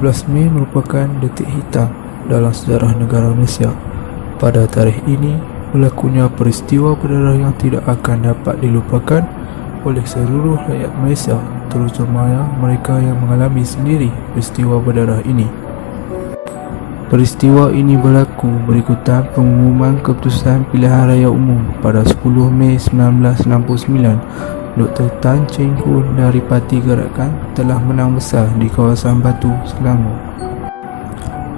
13 Mei merupakan detik hitam dalam sejarah negara Malaysia. Pada tarikh ini, berlakunya peristiwa berdarah yang tidak akan dapat dilupakan oleh seluruh rakyat Malaysia, terutama mereka yang mengalami sendiri peristiwa berdarah ini. Peristiwa ini berlaku berikutan pengumuman keputusan pilihan raya umum pada 10 Mei 1969. Dr. Tan Cheng Kun dari Parti Gerakan telah menang besar di kawasan Batu, Selangor.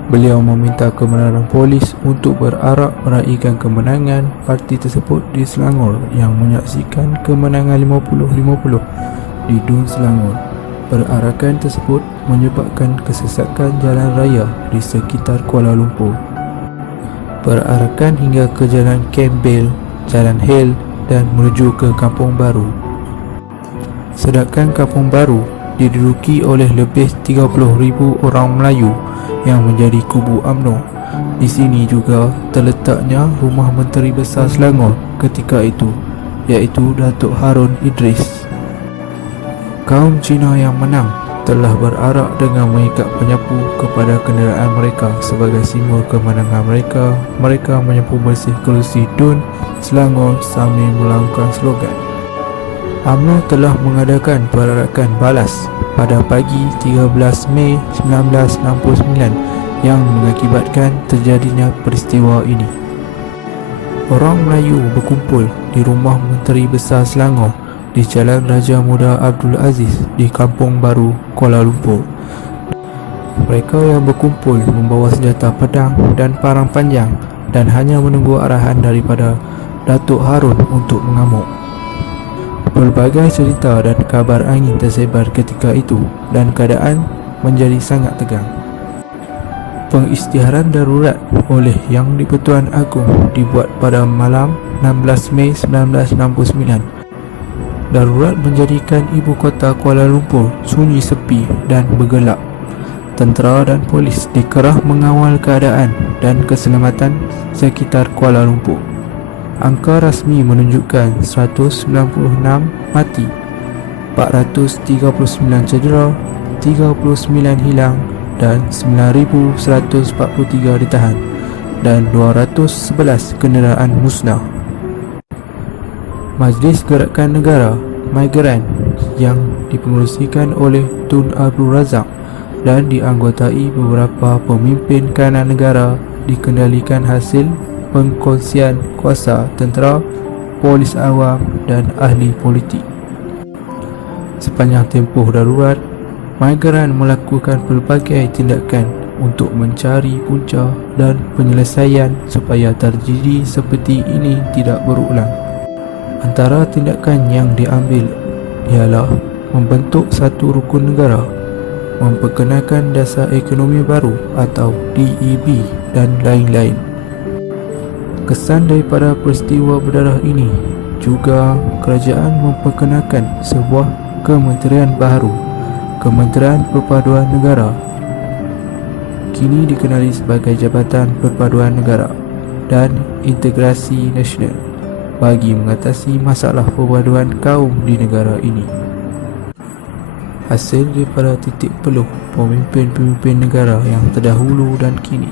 Beliau meminta kebenaran polis untuk berarak meraihkan kemenangan parti tersebut di Selangor yang menyaksikan kemenangan 50-50 di Dun Selangor. Perarakan tersebut menyebabkan kesesakan jalan raya di sekitar Kuala Lumpur. Perarakan hingga ke Jalan Campbell, Jalan Hill dan menuju ke Kampung Baru. Sedangkan Kampung Baru diduduki oleh lebih 30,000 orang Melayu yang menjadi kubu UMNO. Di sini juga terletaknya rumah Menteri Besar Selangor ketika itu, iaitu Datuk Harun Idris. Kaum Cina yang menang telah berarak dengan mengikat penyapu kepada kenderaan mereka sebagai simbol kemenangan mereka. Mereka menyapu bersih kerusi Dun Selangor sambil melakukan slogan. UMNO telah mengadakan perarakan balas pada pagi 13 Mei 1969 yang mengakibatkan terjadinya peristiwa ini. Orang Melayu berkumpul di rumah Menteri Besar Selangor di Jalan Raja Muda Abdul Aziz di Kampung Baru, Kuala Lumpur. Mereka yang berkumpul membawa senjata pedang dan parang panjang dan hanya menunggu arahan daripada Datuk Harun untuk mengamuk. Pelbagai cerita dan kabar angin tersebar ketika itu dan keadaan menjadi sangat tegang. Pengisytiharan darurat oleh Yang di-Pertuan Agong dibuat pada malam 16 Mei 1969. Darurat menjadikan ibu kota Kuala Lumpur sunyi sepi dan bergelap. Tentera dan polis dikerah mengawal keadaan dan keselamatan sekitar Kuala Lumpur. Angka rasmi menunjukkan 196 mati, 439 cedera, 39 hilang dan 9,143 ditahan dan 211 kenderaan musnah. Majlis Gerakan Negara Migran yang dipengerusikan oleh Tun Abdul Razak dan dianggotai beberapa pemimpin kanan negara dikendalikan hasil pengkongsian kuasa tentera, polis awam dan ahli politik. Sepanjang tempoh darurat, migran melakukan pelbagai tindakan untuk mencari punca dan penyelesaian supaya tragedi seperti ini tidak berulang. Antara tindakan yang diambil ialah membentuk satu rukun negara, memperkenalkan dasar ekonomi baru atau DEB dan lain-lain. Kesan daripada peristiwa berdarah ini juga kerajaan memperkenalkan sebuah kementerian baru, Kementerian Perpaduan Negara, kini dikenali sebagai Jabatan Perpaduan Negara dan Integrasi Nasional, bagi mengatasi masalah perpaduan kaum di negara ini. Hasil daripada titik peluh pemimpin-pemimpin negara yang terdahulu dan kini,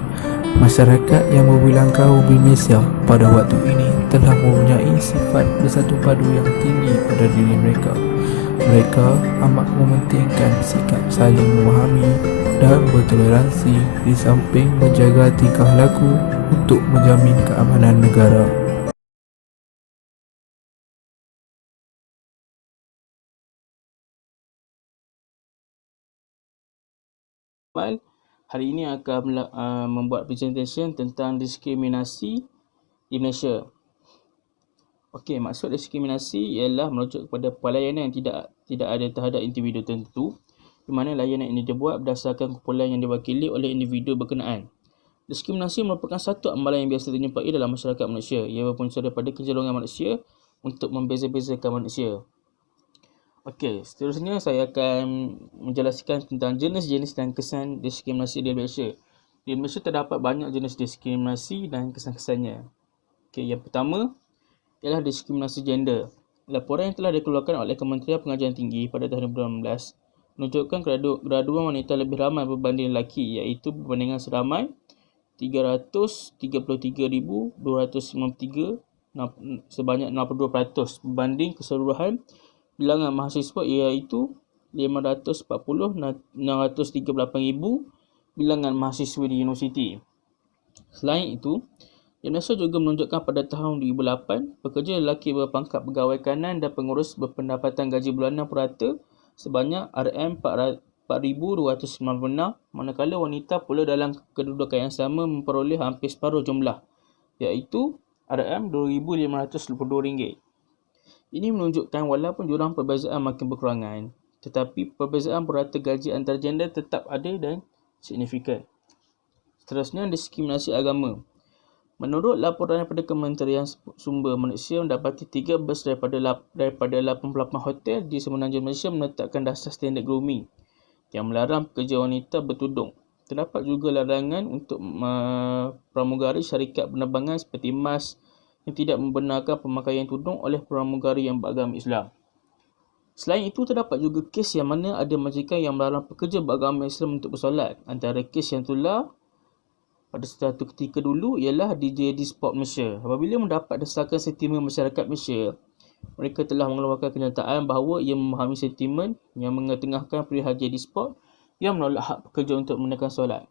masyarakat yang berbilang kaum di Malaysia pada waktu ini telah mempunyai sifat bersatu padu yang tinggi pada diri mereka. Mereka amat mementingkan sikap saling memahami dan bertoleransi di samping menjaga tingkah laku untuk menjamin keamanan negara. Hari ini akan membuat presentation tentang diskriminasi di Malaysia. Okey, maksud diskriminasi ialah merujuk kepada pelayanan yang tidak ada terhadap individu tertentu, di mana layanan ini dibuat berdasarkan kumpulan yang diwakili oleh individu berkenaan. Diskriminasi merupakan satu amalan yang biasa dijumpai dalam masyarakat Malaysia. Ia berpunca daripada kecenderungan manusia untuk membeza-bezakan manusia. Okey, seterusnya saya akan menjelaskan tentang jenis-jenis dan kesan diskriminasi di Malaysia. Di Malaysia terdapat banyak jenis diskriminasi dan kesan-kesannya. Okey, yang pertama ialah diskriminasi gender. Laporan yang telah dikeluarkan oleh Kementerian Pengajian Tinggi pada tahun 2016 menunjukkan graduan wanita lebih ramai berbanding lelaki, iaitu berbandingan seramai 333,253 sebanyak 62% berbanding keseluruhan bilangan mahasiswa, iaitu 540,638,000 bilangan mahasiswa di universiti. Selain itu, Indonesia juga menunjukkan pada tahun 2008, pekerja lelaki berpangkat pegawai kanan dan pengurus berpendapatan gaji bulanan purata sebanyak RM4,296, manakala wanita pula dalam kedudukan yang sama memperoleh hampir separuh jumlah, iaitu RM2,522. Ini menunjukkan walaupun jurang perbezaan makin berkurangan, tetapi perbezaan purata gaji antara gender tetap ada dan signifikan. Seterusnya, diskriminasi agama. Menurut laporan daripada Kementerian Sumber Manusia, mendapati 13 daripada 88 hotel di semenanjung Malaysia menetapkan dasar standard grooming yang melarang pekerja wanita bertudung. Terdapat juga larangan untuk pramugari syarikat penerbangan seperti MAS yang tidak membenarkan pemakaian tudung oleh pramugari yang beragama Islam. Selain itu, terdapat juga kes yang mana ada majikan yang melarang pekerja beragama Islam untuk bersolat. Antara kes yang tular pada satu ketika dulu ialah DJD Sport Malaysia. Apabila mendapat desakan sentimen masyarakat Malaysia, mereka telah mengeluarkan kenyataan bahawa ia memahami sentimen yang mengetengahkan perihal JD Sport yang menolak hak pekerja untuk menaikkan solat.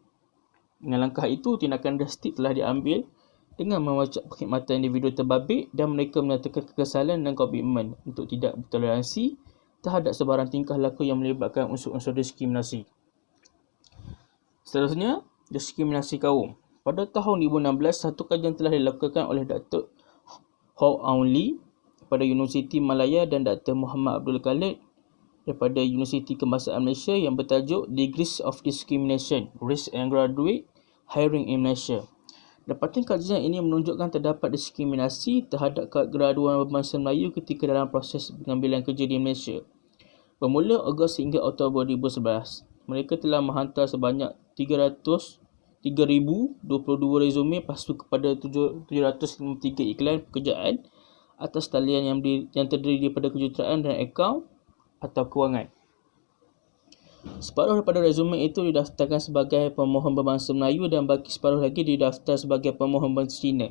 Dengan langkah itu, tindakan drastik telah diambil dengan memacak perkhidmatan individu terbabit dan mereka menyatakan kekesalan dan komitmen untuk tidak bertoleransi terhadap sebarang tingkah laku yang melibatkan unsur-unsur diskriminasi. Seterusnya, diskriminasi kaum. Pada tahun 2016, satu kajian telah dilakukan oleh Dr. Hong Aun Lee daripada Universiti Malaya dan Dr. Muhammad Abdul Khalid daripada Universiti Kebangsaan Malaysia yang bertajuk Degrees of Discrimination, Risk and Graduate Hiring in Malaysia. Dapatan kajian ini menunjukkan terdapat diskriminasi terhadap graduan berbangsa Melayu ketika dalam proses pengambilan kerja di Malaysia. Bermula Ogos hingga Oktober 2011, mereka telah menghantar sebanyak 3,022 resume pasu kepada 753 iklan pekerjaan atas talian yang terdiri daripada kejuruteraan dan akaun atau kewangan. Separuh daripada resume itu didaftarkan sebagai pemohon berbangsa Melayu dan bagi separuh lagi didaftar sebagai pemohon berbangsa Cina.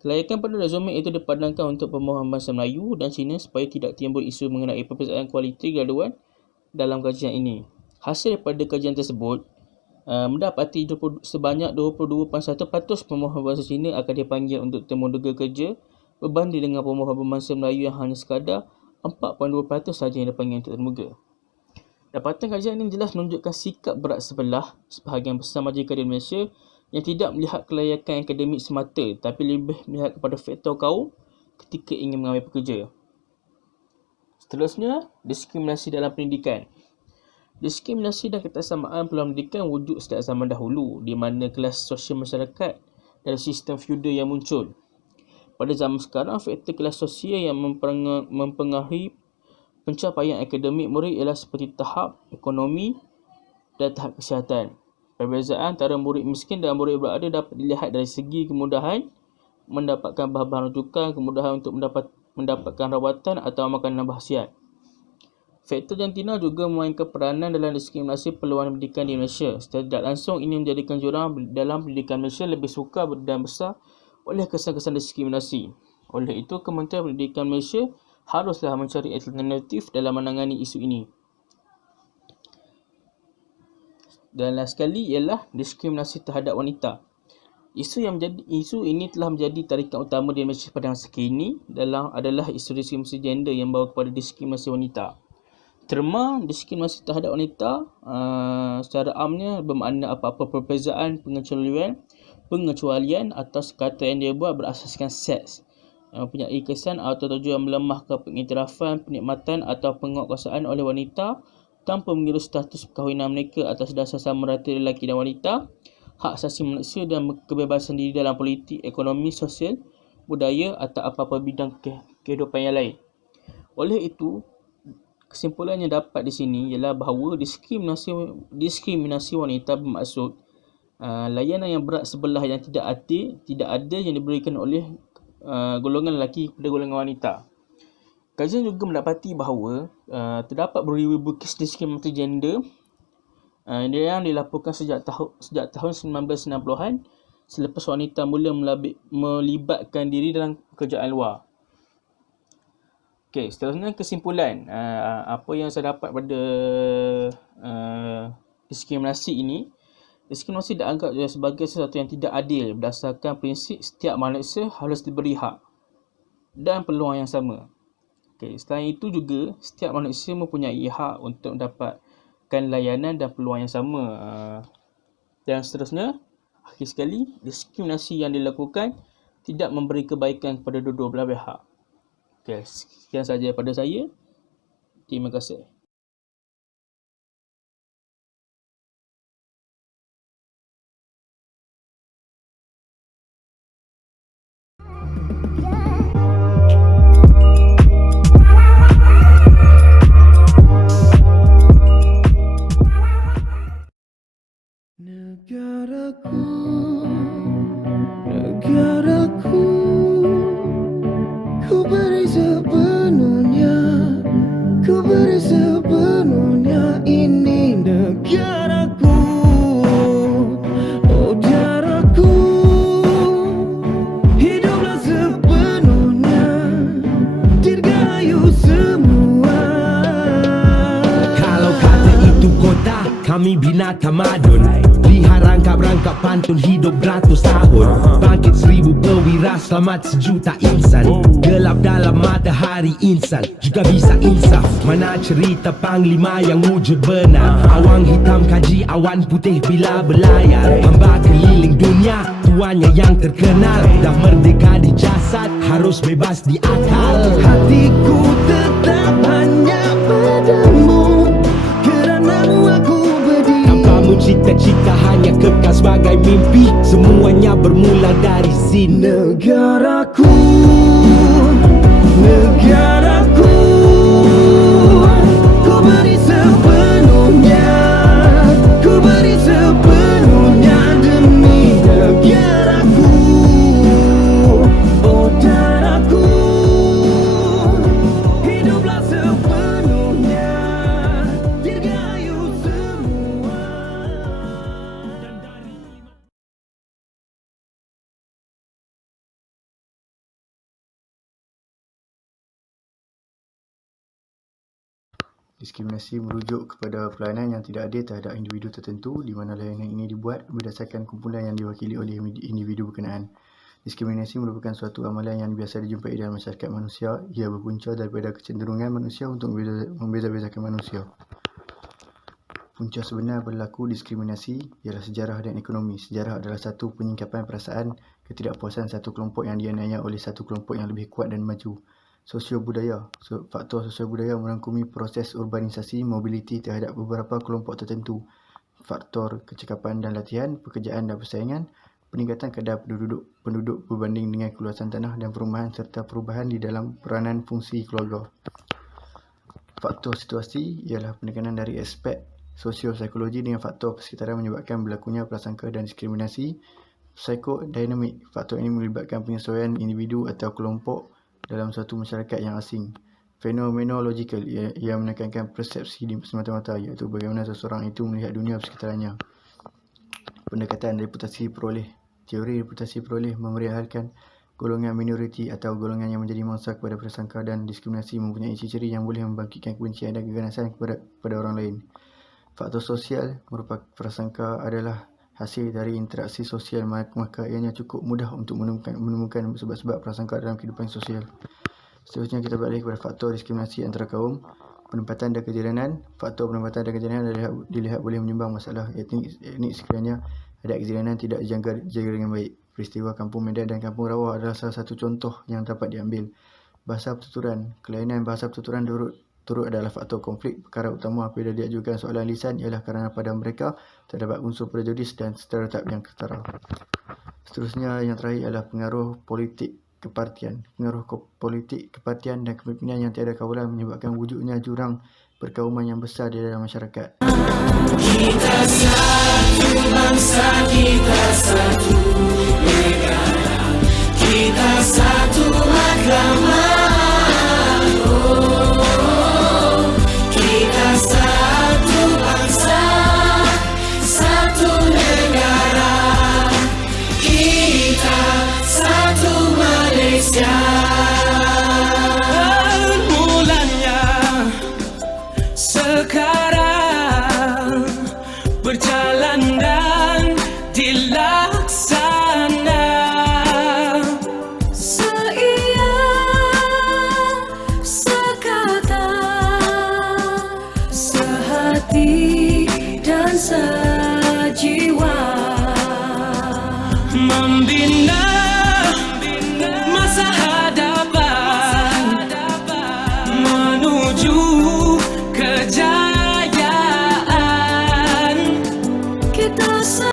Kelayakan pada resume itu dipandangkan untuk pemohon bangsa Melayu dan Cina supaya tidak timbul isu mengenai perbezaan kualiti graduan dalam kajian ini. Hasil daripada kajian tersebut mendapati sebanyak 22.1% pemohon berbangsa Cina akan dipanggil untuk temuduga kerja berbanding dengan pemohon berbangsa Melayu yang hanya sekadar 4.2% sahaja yang dipanggil untuk temuduga. Dapatan kajian ini jelas menunjukkan sikap berat sebelah sebahagian besar majikan di Malaysia yang tidak melihat kelayakan akademik semata tapi lebih melihat kepada faktor kaum ketika ingin mengambil pekerja. Seterusnya, diskriminasi dalam pendidikan. Diskriminasi dan ketersamaan peluang pendidikan wujud sejak zaman dahulu di mana kelas sosial masyarakat dan sistem feudal yang muncul. Pada zaman sekarang, faktor kelas sosial yang mempengaruhi pencapaian akademik murid ialah seperti tahap ekonomi dan tahap kesihatan. Perbezaan antara murid miskin dan murid berada dapat dilihat dari segi kemudahan mendapatkan bahan-bahan rujukan, kemudahan untuk mendapatkan rawatan atau makanan berkhasiat. Faktor jantina juga memainkan peranan dalam diskriminasi peluang pendidikan di Malaysia. Secara tidak langsung, ini menjadikan jurang dalam pendidikan Malaysia lebih sukar dan besar oleh kesan-kesan diskriminasi. Oleh itu, Kementerian Pendidikan Malaysia haruslah mencari alternatif dalam menangani isu ini. Dan last sekali ialah diskriminasi terhadap wanita. Isu ini telah menjadi tarikan utama di Malaysia pada masa kini adalah isu diskriminasi gender yang membawa kepada diskriminasi wanita. Terma diskriminasi terhadap wanita secara amnya bermakna apa-apa perbezaan pengecualian atas kata yang dia buat berasaskan seks yang mempunyai kesan atau tujuan melemahkan pengiktirafan, penikmatan atau penguatkuasaan oleh wanita tanpa mengira status perkahwinan mereka atas dasar sama rata lelaki dan wanita, hak asasi manusia dan kebebasan diri dalam politik, ekonomi, sosial, budaya atau apa-apa bidang kehidupan yang lain. Oleh itu, kesimpulan yang dapat di sini ialah bahawa diskriminasi wanita bermaksud layanan yang berat sebelah yang tidak ada yang diberikan oleh golongan lelaki kepada golongan wanita. Kajian juga mendapati bahawa terdapat beribu-ribu kes diskriminasi gender yang dilaporkan sejak tahun 1990-an selepas wanita mula melibatkan diri dalam pekerjaan luar. Okey, seterusnya kesimpulan. Apa yang saya dapat pada diskriminasi ini. Diskriminasi dianggap sebagai sesuatu yang tidak adil berdasarkan prinsip setiap manusia harus diberi hak dan peluang yang sama. Okay. Selain itu juga, setiap manusia mempunyai hak untuk mendapatkan layanan dan peluang yang sama. Dan seterusnya, akhir sekali, diskriminasi yang dilakukan tidak memberi kebaikan kepada dua-dua belah pihak. Okay. Sekian sahaja daripada saya. Terima kasih. Negaraku, ku beri sepenuhnya ini negaraku. Oh negaraku, hiduplah sepenuhnya, dirgahayu semua. Kalau kata itu kota, kami binatang madun. Lihat rangkap-rangkap pantun hidup beratus tahun. Bangkit 1000 perwira, selamat sejuta insan. Gelap dalam matahari insan juga bisa insaf. Mana cerita panglima yang wujud benar. Awang hitam kaji awan putih bila berlayar. Hamba keliling dunia, tuannya yang terkenal. Dah merdeka di jasad, harus bebas di akal. Hatiku tetap hanya padamu, keranamu aku berdiri. Tanpamu cita-cita hanya kekal sebagai mimpi. Semuanya bermula dari sini. Negaraku, negaraku, ku beri sepenuhnya, ku beri sepenuhnya demi negaraku. Oh tanahku, hiduplah sepenuhnya, dirgahayu semua. Diskriminasi merujuk kepada pelayanan yang tidak adil terhadap individu tertentu di mana layanan ini dibuat berdasarkan kumpulan yang diwakili oleh individu berkenaan. Diskriminasi merupakan suatu amalan yang biasa dijumpai dalam masyarakat manusia. Ia berpunca daripada kecenderungan manusia untuk membeza-bezakan manusia. Punca sebenar berlaku diskriminasi ialah sejarah dan ekonomi. Sejarah adalah satu penyingkapan perasaan ketidakpuasan satu kelompok yang dianiaya oleh satu kelompok yang lebih kuat dan maju. Sosio-budaya. Faktor sosio-budaya merangkumi proses urbanisasi, mobiliti terhadap beberapa kelompok tertentu. Faktor kecekapan dan latihan, pekerjaan dan persaingan, peningkatan kadar penduduk berbanding dengan keluasan tanah dan perumahan serta perubahan di dalam peranan fungsi keluarga. Faktor situasi ialah penekanan dari aspek sosio-psikologi dengan faktor persekitaran menyebabkan berlakunya prasangka dan diskriminasi. Psikodinamik. Faktor ini melibatkan penyesuaian individu atau kelompok dalam suatu masyarakat yang asing. Fenomenological, ia menekankan persepsi semata-mata, iaitu bagaimana seseorang itu melihat dunia persekitarannya. Pendekatan reputasi peroleh. Teori reputasi peroleh memeriahalkan golongan minoriti atau golongan yang menjadi mangsa kepada prasangka dan diskriminasi mempunyai ciri-ciri yang boleh membangkitkan kebencian dan keganasan kepada orang lain. Faktor sosial merupakan prasangka adalah hasil dari interaksi sosial, maka ianya cukup mudah untuk menemukan sebab-sebab prasangka dalam kehidupan sosial. Seterusnya kita beralih kepada faktor diskriminasi antara kaum. Penempatan dan kejilanan. Faktor penempatan dan kejilanan dilihat boleh menyumbang masalah etnik sekiranya ada kejilanan tidak dijaga dengan baik. Peristiwa Kampung Medan dan Kampung Rawa adalah salah satu contoh yang dapat diambil. Bahasa pertuturan. Kelainan bahasa pertuturan turut adalah faktor konflik. Perkara utama apabila diajukan soalan lisan ialah kerana pada mereka terdapat unsur prejudis dan stereotip yang ketara. Seterusnya yang terakhir adalah pengaruh politik kepartian. Pengaruh politik kepartian dan kepimpinan yang tiada kawalan menyebabkan wujudnya jurang perkauman yang besar di dalam masyarakat. Kita satu bangsa, kita satu negara, kita satu agama. Oh. Indonesia. Mulanya sekarang berjalan dan dilaksana. Seia, sekata, sehati dan sejiwa, membina masa